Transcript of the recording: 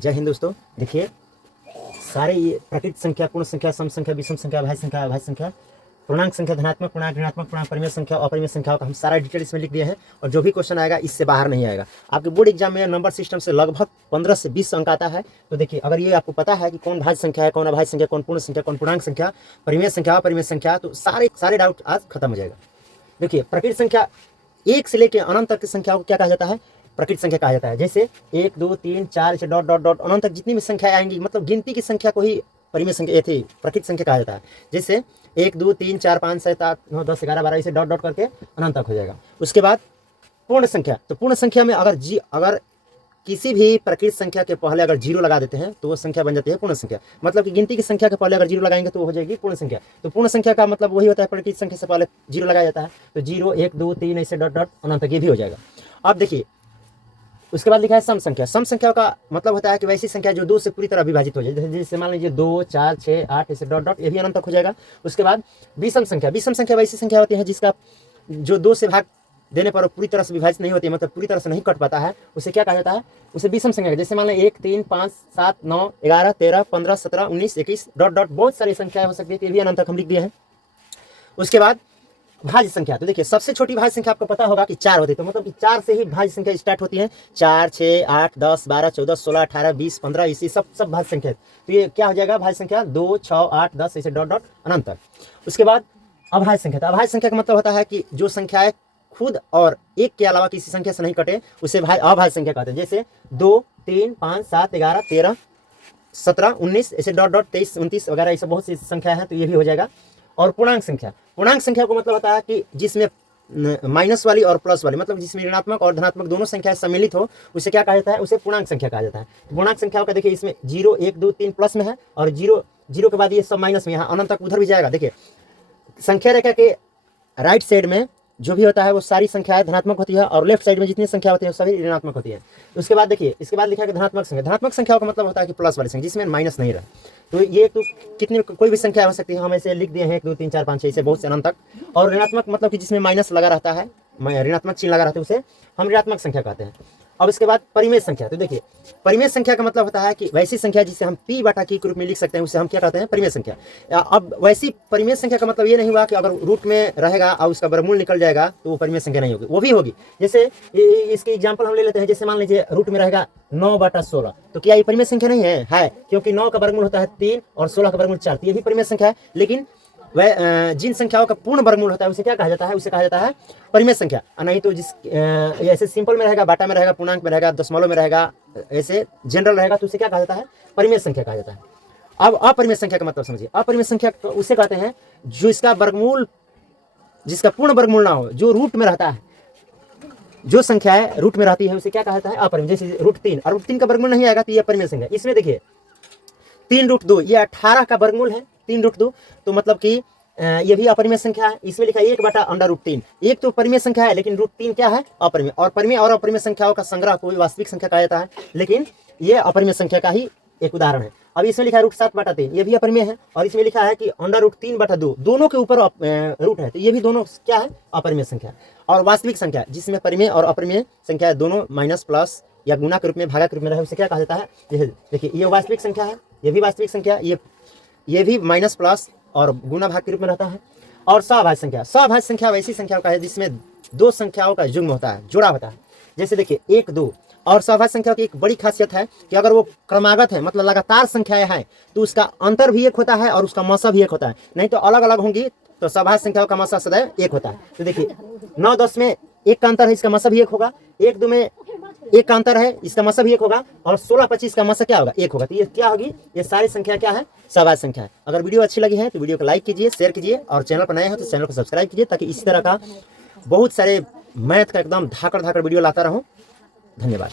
जय हिंद दोस्तों। देखिए सारे ये प्राकृतिक संख्या, पूर्ण संख्या, सम संख्या, विषम संख्या, अभाज्य संख्या, अभाज्य संख्या, पूर्णांक संख्या, धनात्मक पूर्णांक, ऋणात्मक पूर्णांक, परिमेय संख्या, अपरिमेय संख्या का हम सारा डिटेल इसमें लिख दिए हैं और जो भी क्वेश्चन आएगा इससे बाहर नहीं आएगा। आपके बोर्ड एग्जाम में नंबर सिस्टम से लगभग 15 से 20 अंक आता है। तो देखिए अगर ये आपको पता है कि कौन भाज्य संख्या है, कौन अभाज्य संख्या, कौन पूर्ण संख्या, कौन पूर्णांक संख्या, परिमेय संख्या, अपरिमेय संख्या, तो सारे डाउट आज खत्म हो जाएगा। देखिए प्राकृतिक संख्या 1 से लेकर अनंत तक की संख्या को क्या कहा जाता है? प्राकृतिक संख्या कहा जाता है। जैसे 1 2 3 4 ऐसे डॉट डॉट डॉट अनंत तक जितनी भी संख्या आएंगी, मतलब गिनती की संख्या को ही परिमेय संख्या ये थी प्राकृतिक संख्या कहा जाता है। जैसे 1 2 3 4 5 7 8 9 10 11 12 इसे डॉट डॉट करके अनंत तक हो जाएगा। उसके बाद पूर्ण संख्या, तो पूर्ण संख्या में अगर किसी भी प्राकृतिक संख्या के पहले अगर 0 लगा देते हैं तो वो संख्या बन जाती है पूर्ण संख्या। मतलब कि गिनती की संख्या के पहले अगर 0 लगाएंगे तो वो हो जाएगी पूर्ण संख्या। तो पूर्ण संख्या का मतलब वही होता है, प्राकृतिक संख्या से पहले 0 लगाया जाता है। तो 0 1 2 3 ऐसे डॉट डॉट अनंत तक ये भी हो जाएगा। अब देखिए उसके बाद लिखा है सम संख्या। सम संख्या का मतलब होता है कि वैसी संख्या जो 2 से पूरी तरह विभाजित हो जाए। जैसे मान लीजिए 2 4 6 8 ऐसे डॉट डॉट, ये भी अनंत तक हो जाएगा। उसके बाद विषम संख्या। विषम संख्या वैसी संख्या होती है जिसका जो 2 से भाग देने पर पूरी तरह से विभाजित नहीं होती है, मतलब पूरी तरह से नहीं कट पाता है, उसे क्या कहा जाता है? उसे विषम संख्या। जैसे मान लीजिए 1 3 5 7 9 11 13 15 17 19 21 डॉट डॉट बहुत सारी संख्याएं हो सकती है। ये भी अनंत तक हम लिख दिए हैं। उसके बाद भाज्य संख्या। तो देखिए सबसे छोटी भाज्य संख्या आपको पता होगा कि 4 होती है। तो मतलब कि 4 से ही भाज्य संख्या स्टार्ट होती है। 4 6 8 10 12 14 16 18 20 15 इसी सब भाज्य संख्या। तो ये क्या हो जाएगा? भाज्य संख्या 2 6 8 10 ऐसे डॉट डॉट अनंत तक। उसके बाद अभाज्य संख्या। तो अभाज्य संख्या का मतलब होता है कि जो संख्याएं खुद और एक के अलावा किसी संख्या से नहीं कटे उसे अभाज्य संख्या कहते हैं। जैसे 2 3 5 7 11 13 17 19 ऐसे डॉट डॉट 23 29 वगैरह ऐसे बहुत सी संख्या है, तो ये भी हो जाएगा। और पूर्णांक संख्या। पूर्णांक संख्या को मतलब होता है कि जिसमें माइनस वाली और प्लस वाली, मतलब जिसमें ऋणात्मक और धनात्मक दोनों संख्याएं सम्मिलित हो, उसे क्या कहा जाता है? उसे पूर्णांक संख्या कहा जाता है। पूर्णांक संख्याओं का देखिए इसमें 0 1 2 3 प्लस में है और 0 के बाद ये सब माइनस में, यहाँ अनंत तक उधर भी जाएगा। देखिए संख्या रेखा के राइट साइड में जो भी होता है वो सारी संख्याएं धनात्मक होती है और लेफ्ट साइड में जितनी संख्या होती है सभी ऋणात्मक होती है। उसके बाद देखिए इसके बाद लिखा है धनात्मक संख्या। धनात्मक संख्याओं का मतलब होता है कि प्लस वाली संख्या जिसमें माइनस नहीं रहा। तो ये तो कितनी कोई भी संख्या हो सकती है, हम ऐसे लिख दिए हैं 1 2 3 4 5 6 ऐसे बहुत से अनंत तक। और ऋणात्मक मतलब कि जिसमें माइनस लगा रहता है, ऋणात्मक चिन्ह लगा रहता है, उसे हम ऋणात्मक संख्या कहते हैं। अब इसके बाद परिमेय संख्या। तो देखिए परिमेय संख्या का मतलब होता है कि वैसी संख्या जिसे हम p बटा q के रूप में लिख सकते हैं उसे हम क्या कहते हैं? परिमेय संख्या। अब वैसी परिमेय संख्या का मतलब ये नहीं हुआ कि अगर रूट में रहेगा और उसका वर्गमूल निकल जाएगा तो वो परिमेय संख्या नहीं होगी, वो भी होगी। जैसे इसके एग्जाम्पल हम ले लेते हैं। जैसे मान लीजिए रूट में रहेगा 9/16, तो क्या ये परिमेय संख्या नहीं है? क्योंकि 9 का वर्गमूल होता है 3 और 16 का वर्गमूल 4, तो ये भी परिमेय संख्या है। लेकिन वह जिन संख्याओं का पूर्ण वर्गमूल होता है उसे क्या कहा जाता है? उसे कहा जाता है परिमेय संख्या। नहीं तो जिस ऐसे सिंपल में रहेगा, बाटा में रहेगा, पूर्णांक में रहेगा, दशमलव में रहेगा, ऐसे जनरल रहेगा, तो उसे क्या कहा जाता है? परिमेय संख्या कहा जाता है। अब अपरिमेय संख्या का मतलब समझिए। अपरिमेय संख्या उसे कहते हैं जो इसका वर्गमूल, जिसका पूर्ण वर्गमूल ना हो, जो रूट में रहता है, जो संख्याएं रूट में रहती है उसे क्या कहा जाता है? अपरिमेय। जैसे रूट 3 और रूट 3 का वर्गमूल नहीं आएगा तो ये परिमेय संख्या। इसमें देखिए 3√2 ये 18 का वर्गमूल है 3√2, तो मतलब कि ये भी अपरिमेय संख्या है। इसमें लिखा है 1/√3। एक तो परिमेय संख्या है लेकिन √3 क्या है? अपरिमेय। और परिमेय और अपरिमेय संख्याओं का संग्रह कोई वास्तविक संख्या कहा जाता है, लेकिन ये अपरिमेय संख्या का ही एक उदाहरण है। अब इसमें लिखा है √7/3, ये भी अपरिमेय है। और इसमें लिखा है कि √3/2, दोनों के ऊपर रूट है, तो ये भी दोनों क्या है? अपरिमेय संख्या। और वास्तविक संख्या जिसमें परिमेय और अपरिमेय संख्या दोनों माइनस प्लस या गुना के रूप में, भागा के रूप में रहे, उसे क्या कहा जाता है? देखिए ये वास्तविक संख्या है, ये भी वास्तविक संख्या, ये भी माइनस प्लस और गुना भाग के रूप में रहता है। और सहभाज्य संख्या। सहभाज्य संख्या वैसी संख्या का है जिसमें 2 संख्याओं का युग्म होता है, जोड़ा होता है। जैसे देखिए 1 2। और सहभाज्य संख्या की एक बड़ी खासियत है कि अगर वो क्रमागत है, मतलब लगातार संख्याएं हैं, तो उसका अंतर भी एक होता है और उसका मसा भी एक होता है। नहीं तो अलग अलग होंगी तो सहभाज्य संख्याओं का मसा सदैव एक होता है। तो देखिए 9 10 में 1 का अंतर है, इसका मसा भी 1 होगा। 1 2 में 1 का अंतर है, इसका मसा भी 1 होगा। और 16 25 का मसा क्या होगा? 1 होगा। तो ये क्या होगी? ये सारी संख्या क्या है? सहभाज्य संख्या है। अगर वीडियो अच्छी लगी है तो वीडियो को लाइक कीजिए, शेयर कीजिए और चैनल पर नए हैं तो चैनल को सब्सक्राइब कीजिए, ताकि इसी तरह का बहुत सारे मैथ का एकदम धाकड़ वीडियो लाता रहूं। धन्यवाद।